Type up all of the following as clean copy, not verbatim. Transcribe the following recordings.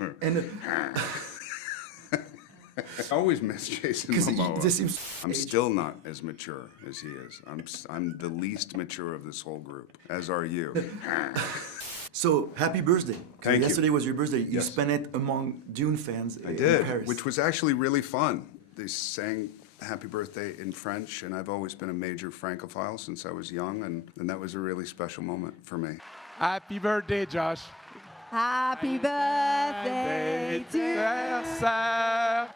And I always miss Jason Momoa. this seems I'm still not as mature as he is. I'm the least mature of this whole group, as are you. So, happy birthday. Thank you. Yesterday was your birthday. You Yes. spent it among Dune fans I in did, Paris. which was actually really fun. They sang happy birthday in French, and I've always been a major Francophile since I was young, and that was a really special moment for me. Happy birthday, Josh. Happy birthday to you. Anniversaire.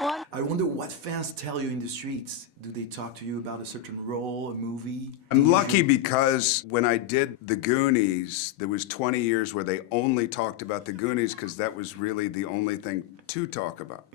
One. I wonder what fans tell you in the streets. Do they talk to you about a certain role, a movie? I'm lucky because when I did The Goonies, there was 20 years where they only talked about The Goonies because that was really the only thing to talk about.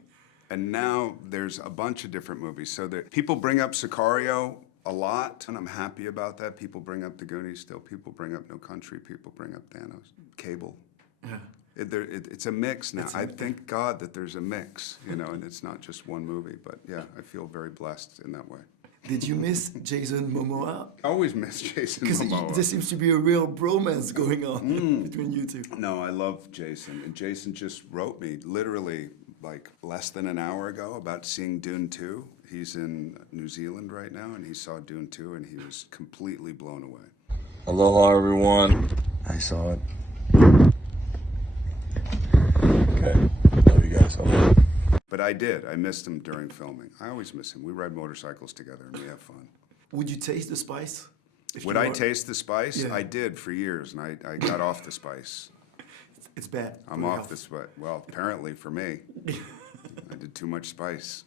And now there's a bunch of different movies. So that people bring up Sicario a lot, and I'm happy about that. People bring up The Goonies still. People bring up No Country. People bring up Thanos. Cable. Yeah. It's a mix now. I thank God that there's a mix, and it's not just one movie. But yeah, I feel very blessed in that way. Did you miss Jason Momoa? I always miss Jason Because Momoa. there seems to be a real bromance going on between you two. No, I love Jason. And Jason just wrote me literally like less than an hour ago about seeing Dune 2. He's in New Zealand right now, and he saw Dune 2, and he was completely blown away. Aloha, everyone. I saw it. Okay. Love you guys. Aloha. But I did. I missed him during filming. I always miss him. We ride motorcycles together, and we have fun. Would you taste the spice? If Would you I were- taste the spice? Yeah. I did for years, and I got off the spice. It's bad. I'm for off health. the spice. Well, apparently for me. I did too much spice.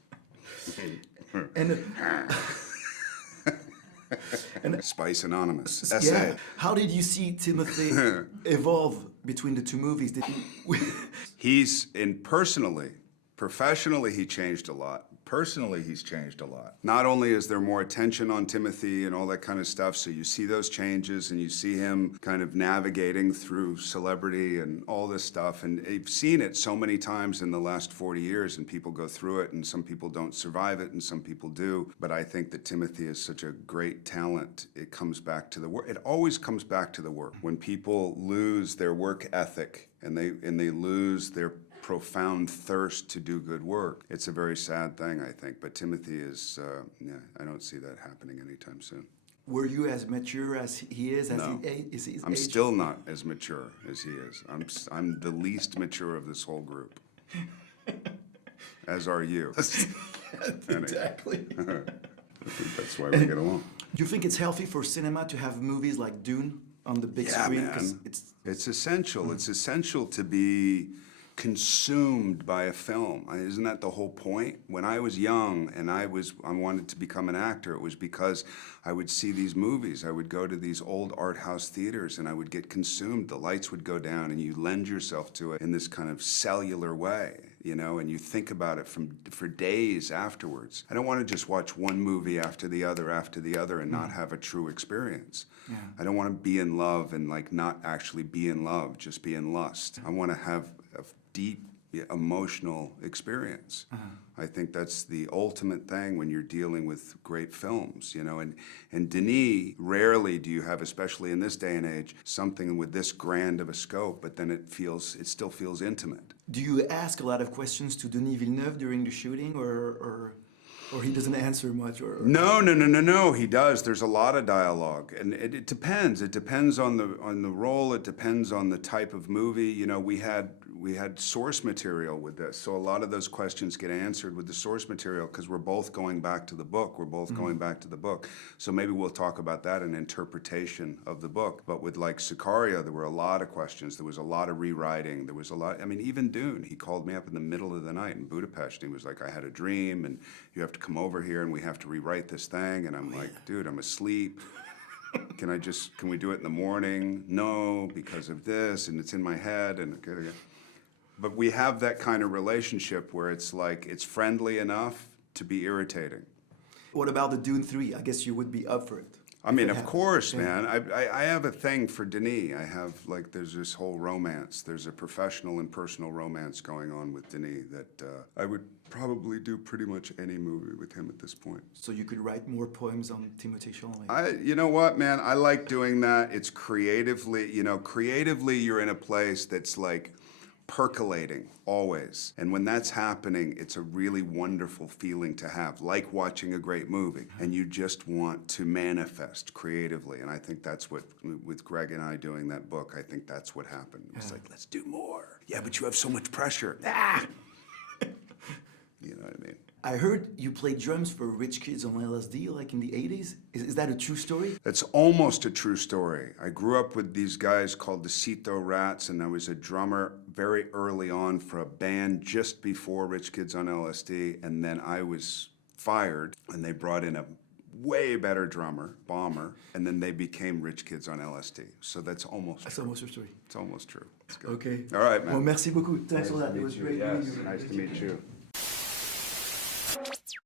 And Spice Anonymous. yeah, Essay. how did you see Timothée evolve between the two movies? He's personally, professionally, he changed a lot. Personally, he's changed a lot. Not only is there more attention on Timothy and all that kind of stuff, so you see those changes and you see him kind of navigating through celebrity and all this stuff. And you've seen it so many times in the last 40 years, and people go through it, and some people don't survive it, and some people do. But I think that Timothy is such a great talent. It comes back to the work. It always comes back to the work. When people lose their work ethic and they lose their profound thirst to do good work, it's a very sad thing, I think. But Timothy is, I don't see that happening anytime soon. Were you as mature as he is? As No. is his I'm age? still not as mature as he is. I'm the least mature of this whole group. As are you. Exactly. I think that's why we get along. Do you think it's healthy for cinema to have movies like Dune on the big Yeah, screen? 'Cause man. it's It's essential. It's essential to be consumed by a film. Isn't that the whole point? When I was young and I wanted to become an actor, it was because I would see these movies. I would go to these old art house theaters and I would get consumed. The lights would go down and you lend yourself to it in this kind of cellular way, and you think about it for days afterwards. I don't want to just watch one movie after the other and not have a true experience. Yeah. I don't want to be in love and like not actually be in love, just be in lust. I want to have a deep emotional experience. I think that's the ultimate thing when you're dealing with great films, and Denis, rarely do you have, especially in this day and age, something with this grand of a scope, but then it still feels intimate. Do you ask a lot of questions to Denis Villeneuve during the shooting, or he doesn't answer much? No. He does. There's a lot of dialogue, and it depends. It depends on the role. It depends on the type of movie. We had source material with this, so a lot of those questions get answered with the source material because we're both going back to the book. We're both going back to the book. So maybe we'll talk about that, an interpretation of the book. But with like Sicario, there were a lot of questions. There was a lot of rewriting. There was a lot. I mean, even Dune. He called me up in the middle of the night in Budapest. And he was like, "I had a dream, and you have to come over here, and we have to rewrite this thing." And I'm like, "Dude, I'm asleep. Can we do it in the morning?" "No, because of this, and it's in my head." And but we have that kind of relationship where it's like, it's friendly enough to be irritating. What about the Dune 3? I guess you would be up for it. I mean, of course, man. I have a thing for Denis. I have, like, there's this whole romance. There's a professional and personal romance going on with Denis that I would probably do pretty much any movie with him at this point. So you could write more poems on Timothée Chalamet. You know what, man? I like doing that. It's creatively, creatively you're in a place that's like percolating always. And when that's happening, it's a really wonderful feeling to have, like watching a great movie. And you just want to manifest creatively. And I think that's what, with Greg and I doing that book, I think that's what happened. It was like, let's do more. Yeah, but you have so much pressure. Ah! You know what I mean? I heard you played drums for Rich Kids on LSD, like in the 80s. Is that a true story? That's almost a true story. I grew up with these guys called the Cito Rats, and I was a drummer very early on for a band just before Rich Kids on LSD, and then I was fired, and they brought in a way better drummer, Bomber, and then they became Rich Kids on LSD. So that's almost That's true. almost a story. It's almost true. It's good. Okay. All right, man. Well, merci beaucoup. Thanks for that. It was great meeting you. Nice to meet you.